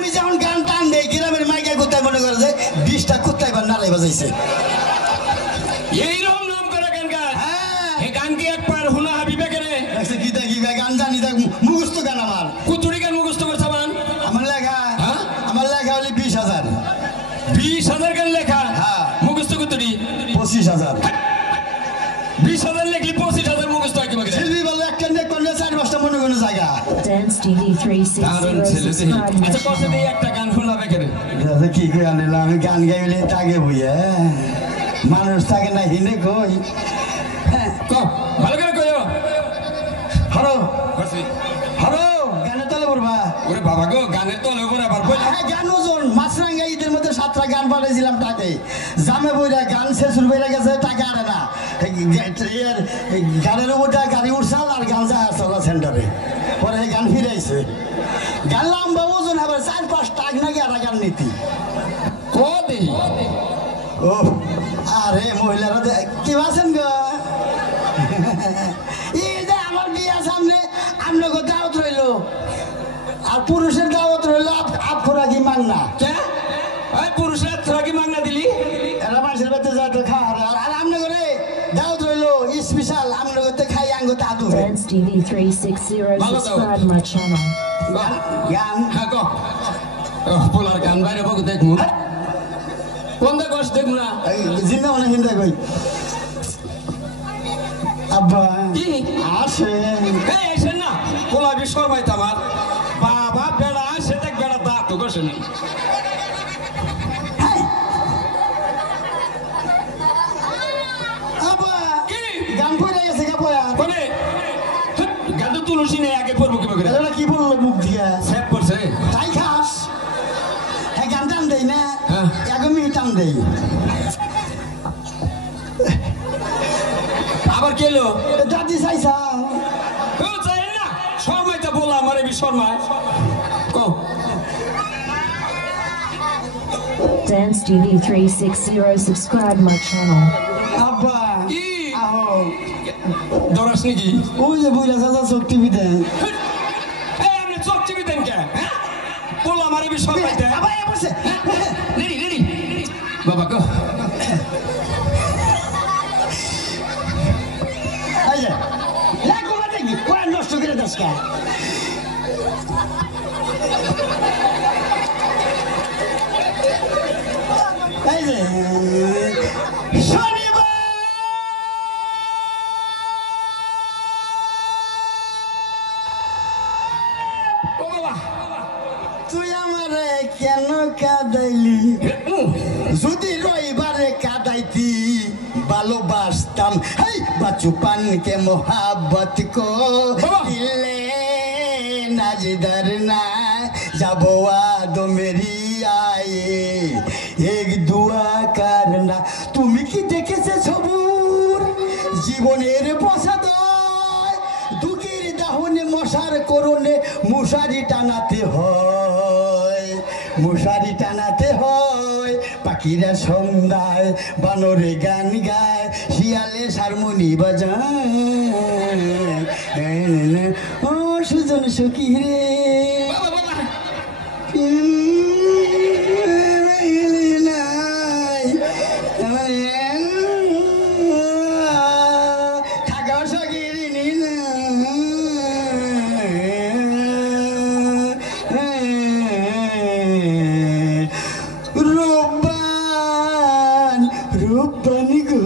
আমি যখন গান টান দেই গ্রামের মাইকা কোথায় মনে করে যে 20টা কোথায় বা নালাই বাজাইছে এইরকম নাম করে গান গায়। হ্যাঁ এই গান কি একবার হুনা হাবিবে করে আচ্ছা গীতা কি গান জানি দেখ মুখস্থ গান আমার কুতুরি গান মুখস্থ করছে বান আমার লেখা হ্যাঁ আমার লেখা হলে 20,000 20,000 গান লেখা হ্যাঁ। মুখস্থ কুতুরি 25,000 20,000 লিখলি 25,000 মুখস্থ হয় কি বাকি শিল্পী বলে একটা নেক করলে 4-5টা মনে কোনো জায়গা Dance TV দারুণ 360 ছেলে দেখি। subscribe my আচ্ছা কষ্ট দিয়ে channel. একটা গান শোনাবে কেন কি করে আনিলাম আমি গান গাইলে তাকে বইয়া মানুষ থাকে না হিনে কই ক ভালো করে কইও হরো করছি হরো গানে তলে পড়বা ওরে বাবা গো গানের তলে উপরে আবার বই হ্যাঁ গান ওজন মাছরাঙ্গা ঈদের মধ্যে 7টা গান পাঠাইছিলাম তাকে জামে বইরা গান শেষ হয়ে গেছে টাকা আরে না গানের উপরটা গাড়ি উঠছাল আর গান যা আসল সেন্টারে পরে এই গান ফিরাইছে গান লম্বা ওজন হবে 4-5 টাক নাকি আর গান নীতি ক দেই ও আরে মহিলারা কি আছেন গো এই যে আমার বিয়া সামনে আমলোক দাওয়াত রইল আর পুরুষের দাওয়াত রইল আপরা কি মাংনা কে ওই পুরুষের তোরা কি মাগনা দিলি এরা মানুষের বাড়িতে যা তো খা আর আমনে করে দাওয়াত রইল স্পেশাল আমনে করতে খাই আঙ্গ দাদু Dance TV 360 Follow subscribe my channel. গান হ্যাঁ ক পোলার গান বাইরে বক দেখমু কোন দেখ দেখমু না জিন্দা মনে হিন্দা কই আব্বা কি আসে এই এসেন না পোলা বিশ্বর ভাই আমার বাবা বেড়া আসে দেখ বেড়া দাঁত তো করছে না আব্বা কি গান পড়ে গেছে কে পয়া কোনে গান তো তুলসী নেই আগে পড়বো কি করে এটা কি বললো মুখ দিয়া সেভ করছে তাই খাস হ্যাঁ গান টান দেই না হ্যাঁ। 1 মিনিট টান দেই আবার কেলো দাদি চাইছা ও চাই না শর্মাইটা বলা আমার এই শর্মা কো Dance TV 360 subscribe my channel. আব্বা কি আহো দরাস নাকি ওই যে বুইলা চাচা চোখ টিভিতে এই আপনি চোখ চিবি দেন কে হ্যাঁ বললাম আমার এই শর্মাইটা আবার এ বসে রেডি রেডি বাবা কো এই যে লাগো মাতে কি কোরআন নষ্ট করে দাস কা এই যে শনিবার ও বাবা তুই আমারে কেন কাঁদাইলি যদি রবিবারে কাঁদাইতি ভালোবাসতাম এই বাচুপান কে মোহাব্বত কো দিলে নাজদার না যাবো আদো মেরি আয়ে এক দুয়া করনা তুমি কি দেখেছে সবুর জীবনের প্রসাদ দুঃখের দাহনে মশার করণে মশারি টানাতে হয় মশারি টানাতে হয় পাখিরা সন্ধ্যায় বানরে গান গায় শিয়ালে হারমোনি বাজায় ও সুজন সখী রে বাবা বাবা রূপবান রূপবানি গো